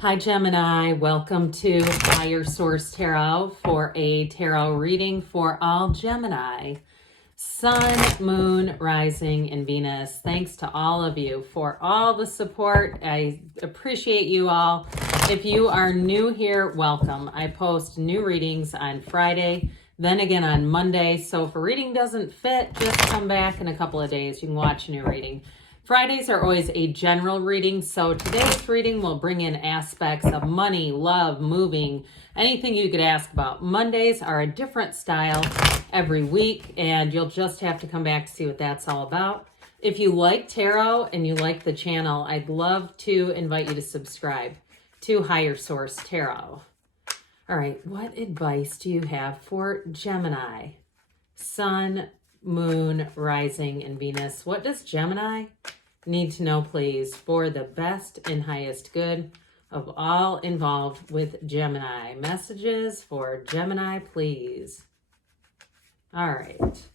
Hi Gemini, welcome to Higher Source Tarot for a tarot reading for all Gemini. Sun, Moon, Rising, and Venus. Thanks to all of you for all the support. I appreciate you all. If you are new here, welcome. I post new readings on Friday, then again on Monday. So if a reading doesn't fit, just come back in a couple of days. You can watch a new reading. Fridays are always a general reading, so today's reading will bring in aspects of money, love, moving, anything you could ask about. Mondays are a different style every week, and you'll just have to come back to see what that's all about. If you like tarot and you like the channel, I'd love to invite you to subscribe to Higher Source Tarot. All right, what advice do you have for Gemini? Sun, Moon, Rising, and Venus. What does Gemini need to know, please, for the best and highest good of all involved with Gemini? Messages for Gemini, please. All right.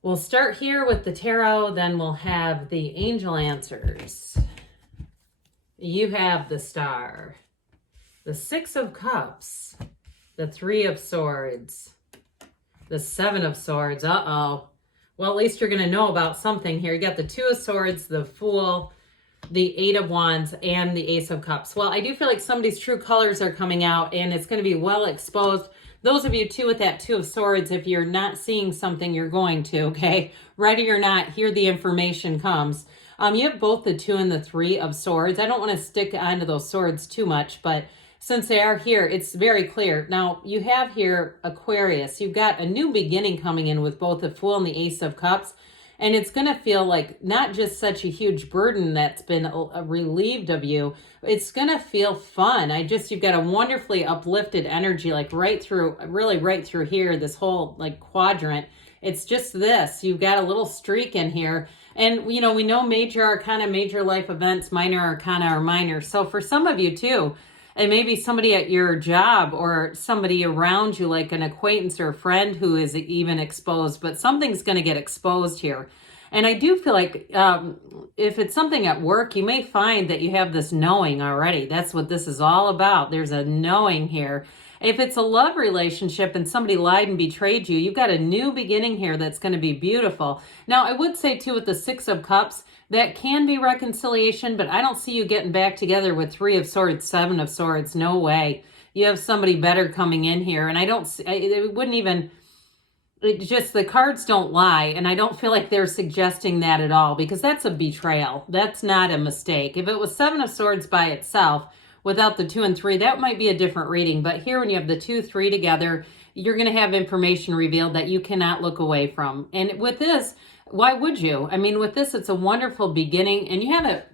We'll start here with the tarot, then we'll have the angel answers. You have the Star, the Six of Cups, the Three of Swords, the Seven of Swords. Uh-oh. Well, at least you're going to know about something here. You got the Two of Swords, the Fool, the Eight of Wands, and the Ace of Cups. Well, I do feel like somebody's true colors are coming out, and it's going to be well exposed. Those of you, too, with that Two of Swords, if you're not seeing something, you're going to, okay? Ready or not, here the information comes. You have both the Two and the Three of Swords. I don't want to stick onto those swords too much, but since they are here, it's very clear. Now, you have here Aquarius. You've got a new beginning coming in with both the Fool and the Ace of Cups. And it's going to feel like not just such a huge burden that's been relieved of you. It's going to feel fun. You've got a wonderfully uplifted energy, like right through here, this whole like quadrant. It's just this. You've got a little streak in here. And, you know, we know major arcana, major life events, minor arcana are minor. So for some of you too, and maybe somebody at your job or somebody around you, like an acquaintance or a friend who is even exposed, but something's going to get exposed here. And I do feel like if it's something at work, you may find that you have this knowing already. That's what this is all about. There's a knowing here. If it's a love relationship and somebody lied and betrayed you, you've got a new beginning here that's going to be beautiful. Now, I would say, too, with the Six of Cups, that can be reconciliation, but I don't see you getting back together with Three of Swords, Seven of Swords. No way. You have somebody better coming in here, and it wouldn't even, the cards don't lie, and I don't feel like they're suggesting that at all, because that's a betrayal. That's not a mistake. If it was Seven of Swords by itself, without the 2 and 3, that might be a different reading, but here when you have the 2, 3 together, you're going to have information revealed that you cannot look away from. And with this, why would you? I mean, with this, it's a wonderful beginning, and you have it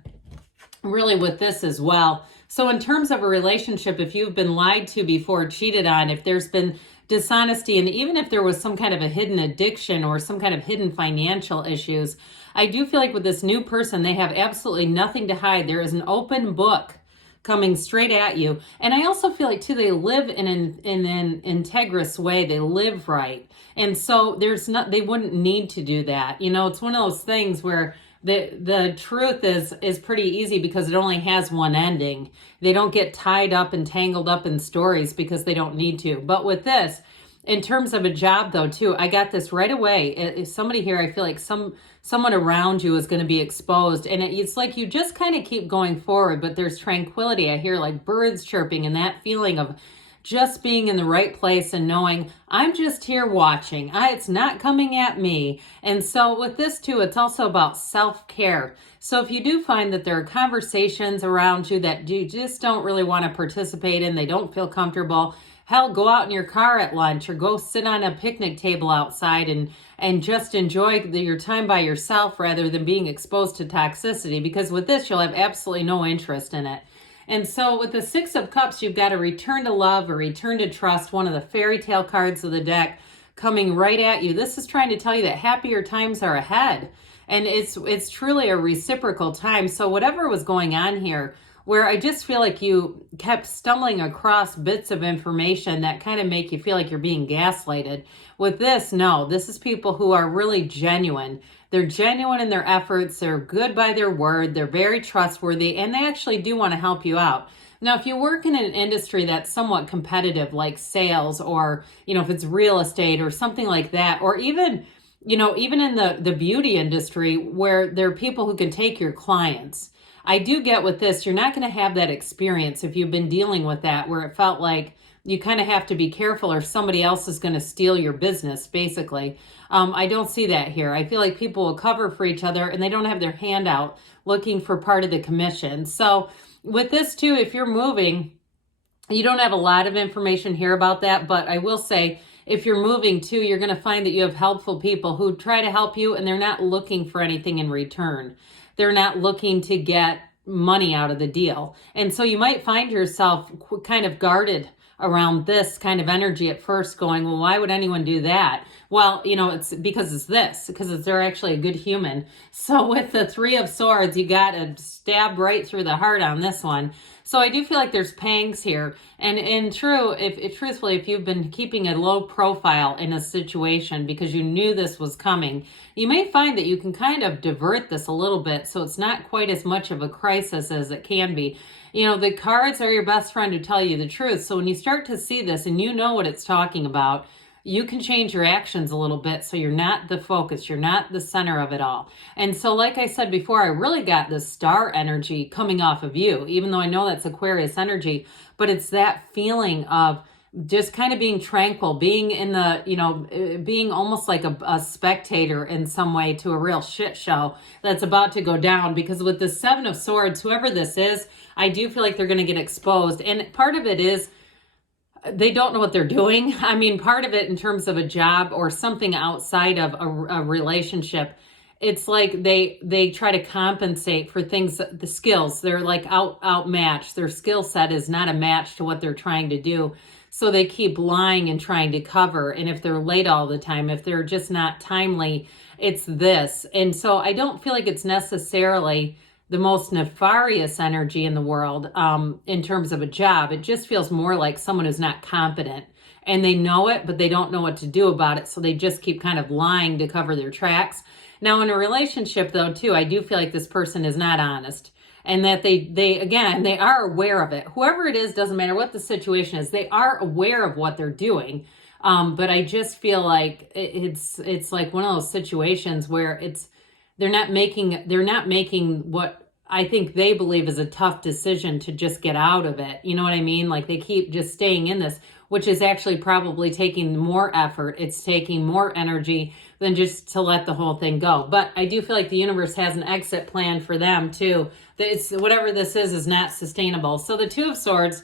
really with this as well. So in terms of a relationship, if you've been lied to before, cheated on, if there's been dishonesty, and even if there was some kind of a hidden addiction or some kind of hidden financial issues, I do feel like with this new person, they have absolutely nothing to hide. There is an open book coming straight at you. And I also feel like, too, they live in an integrous way. They live right. And so they wouldn't need to do that. You know, it's one of those things where the truth is pretty easy because it only has one ending. They don't get tied up and tangled up in stories because they don't need to. But with this, in terms of a job, though, too, I got this right away. Somebody here, I feel like someone around you is going to be exposed. And it's like you just kind of keep going forward, but there's tranquility. I hear like birds chirping and that feeling of just being in the right place and knowing I'm just here watching. It's not coming at me. And so with this, too, it's also about self-care. So if you do find that there are conversations around you that you just don't really want to participate in, they don't feel comfortable, hell, go out in your car at lunch or go sit on a picnic table outside and just enjoy your time by yourself rather than being exposed to toxicity, because with this, you'll have absolutely no interest in it. And so with the Six of Cups, you've got a return to love, a return to trust, one of the fairy tale cards of the deck coming right at you. This is trying to tell you that happier times are ahead. And it's truly a reciprocal time. So whatever was going on here, where I just feel like you kept stumbling across bits of information that kind of make you feel like you're being gaslighted. With this, no, this is people who are really genuine. They're genuine in their efforts. They're good by their word. They're very trustworthy, and they actually do want to help you out. Now, if you work in an industry that's somewhat competitive, like sales, or, if it's real estate or something like that, or even, even in the beauty industry where there are people who can take your clients, I do get with this, you're not going to have that experience if you've been dealing with that, where it felt like you kind of have to be careful or somebody else is going to steal your business, basically. I don't see that here. I feel like people will cover for each other and they don't have their hand out looking for part of the commission. So with this too, if you're moving, you don't have a lot of information here about that, but I will say, if you're moving too, you're going to find that you have helpful people who try to help you, and they're not looking for anything in return. They're not looking to get money out of the deal. And so you might find yourself kind of guarded around this kind of energy at first, going, well, why would anyone do that? Well, it's because they're actually a good human. So with the Three of Swords, you got to stab right through the heart on this one. So I do feel like there's pangs here. And truthfully, if you've been keeping a low profile in a situation because you knew this was coming, you may find that you can kind of divert this a little bit so it's not quite as much of a crisis as it can be. The cards are your best friend to tell you the truth. So when you start to see this and you know what it's talking about, you can change your actions a little bit so you're not the focus, you're not the center of it all. And so like I said before, I really got this star energy coming off of you, even though I know that's Aquarius energy, but it's that feeling of just kind of being tranquil, being in the, being almost like a spectator in some way to a real shit show that's about to go down. Because with the Seven of Swords, whoever this is, I do feel like they're going to get exposed. And part of it is, they don't know what they're doing. I mean, part of it in terms of a job or something outside of a relationship, it's like they try to compensate for things, the skills. They're like outmatched. Their skill set is not a match to what they're trying to do. So they keep lying and trying to cover. And if they're late all the time, if they're just not timely, it's this. And so I don't feel like it's necessarily the most nefarious energy in the world in terms of a job. It just feels more like someone who's not competent, and they know it, but they don't know what to do about it. So they just keep kind of lying to cover their tracks. Now in a relationship though, too, I do feel like this person is not honest, and that they are aware of it. Whoever it is, doesn't matter what the situation is, they are aware of what they're doing. But I just feel like it's like one of those situations where they're not making what I think they believe is a tough decision to just get out of it. You know what I mean? Like they keep just staying in this, which is actually probably taking more effort. It's taking more energy than just to let the whole thing go. But I do feel like the universe has an exit plan for them too. Whatever this is not sustainable. So the Two of Swords,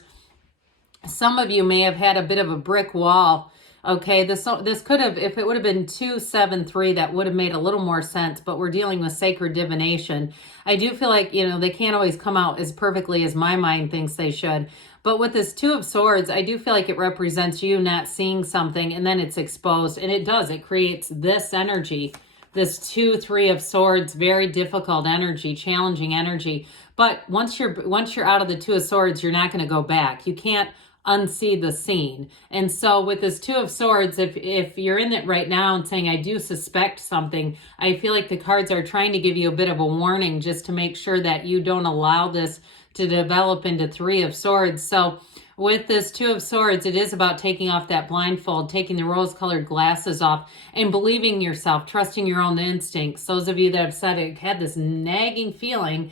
some of you may have had a bit of a brick wall. Okay, this could have, if it would have been 273, that would have made a little more sense, but we're dealing with sacred divination. I do feel like, they can't always come out as perfectly as my mind thinks they should. But with this Two of Swords, I do feel like it represents you not seeing something and then it's exposed. And it does, it creates this energy, this 2-3 of Swords, very difficult energy, challenging energy. But once you're out of the Two of Swords, you're not going to go back. You can't unsee the scene. And so with this Two of Swords, if you're in it right now and saying, I do suspect something, I feel like the cards are trying to give you a bit of a warning just to make sure that you don't allow this to develop into Three of Swords. So with this Two of Swords, it is about taking off that blindfold, taking the rose-colored glasses off, and believing yourself, trusting your own instincts. Those of you that have said it had this nagging feeling.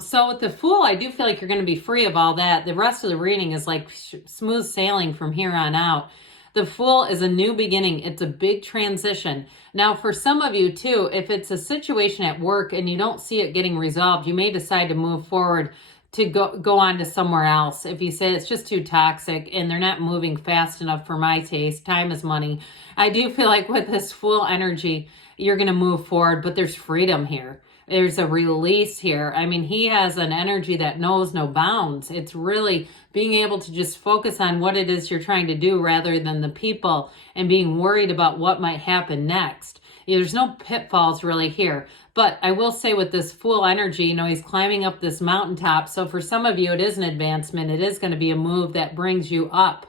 So with the Fool, I do feel like you're going to be free of all that. The rest of the reading is like smooth sailing from here on out. The Fool is a new beginning. It's a big transition. Now, for some of you too, if it's a situation at work and you don't see it getting resolved, you may decide to move forward to go on to somewhere else. If you say it's just too toxic and they're not moving fast enough for my taste, time is money. I do feel like with this Fool energy, you're going to move forward, but there's freedom here. There's a release here. I mean, he has an energy that knows no bounds. It's really being able to just focus on what it is you're trying to do rather than the people and being worried about what might happen next. There's no pitfalls really here. But I will say with this Fool energy, you know, he's climbing up this mountaintop. So for some of you, it is an advancement. It is going to be a move that brings you up.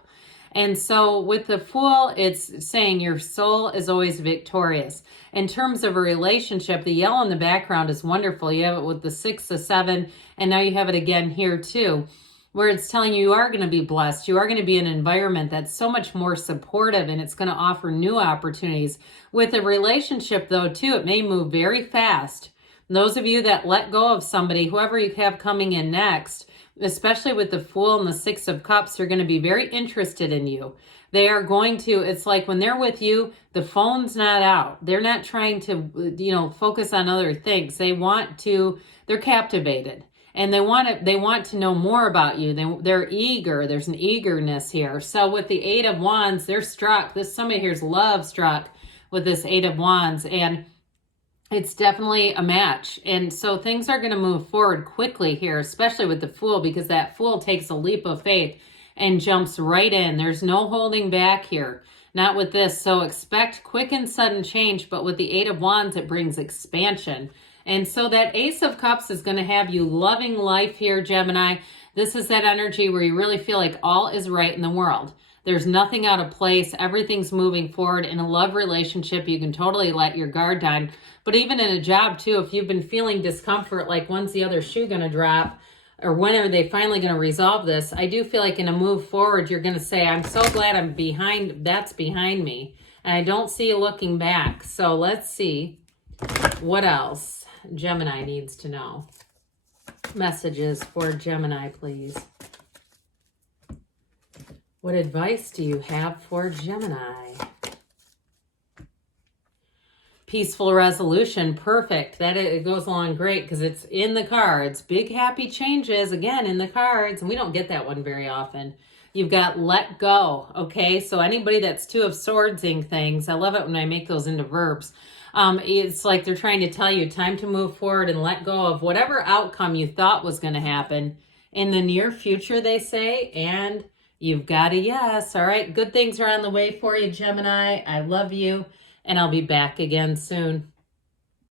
And so with the Fool, it's saying your soul is always victorious. In terms of a relationship, the yellow in the background is wonderful. You have it with the 6, the 7, and now you have it again here too, where it's telling you are going to be blessed. You are going to be in an environment that's so much more supportive, and it's going to offer new opportunities. With a relationship though too, it may move very fast. Those of you that let go of somebody, whoever you have coming in next, especially with the Fool and the 6 of Cups, they're going to be very interested in you. They are going to, it's like when they're with you, the phone's not out. They're not trying to, you know, focus on other things. They're captivated. And they want to know more about you. They're eager. There's an eagerness here. So with the 8 of Wands, they're struck. Somebody here's love struck with this 8 of Wands. And it's definitely a match. And so things are going to move forward quickly here, especially with the Fool, because that Fool takes a leap of faith and jumps right in. There's no holding back here. Not with this. So expect quick and sudden change. But with the 8 of Wands, it brings expansion. And so that Ace of Cups is going to have you loving life here, Gemini. This is that energy where you really feel like all is right in the world. There's nothing out of place. Everything's moving forward. In a love relationship, you can totally let your guard down. But even in a job too, if you've been feeling discomfort, like when's the other shoe going to drop? Or when are they finally going to resolve this? I do feel like in a move forward, you're going to say, I'm so glad I'm behind. That's behind me. And I don't see you looking back. So let's see what else Gemini needs to know. Messages for Gemini, please. What advice do you have for Gemini? Peaceful resolution. Perfect. It goes along great because it's in the cards. Big happy changes, again, in the cards. And we don't get that one very often. You've got let go. Okay, so anybody that's 2 of Swords-ing things, I love it when I make those into verbs. It's like they're trying to tell you time to move forward and let go of whatever outcome you thought was going to happen in the near future, they say. And you've got a yes. All right, good things are on the way for you, Gemini. I love you. And I'll be back again soon.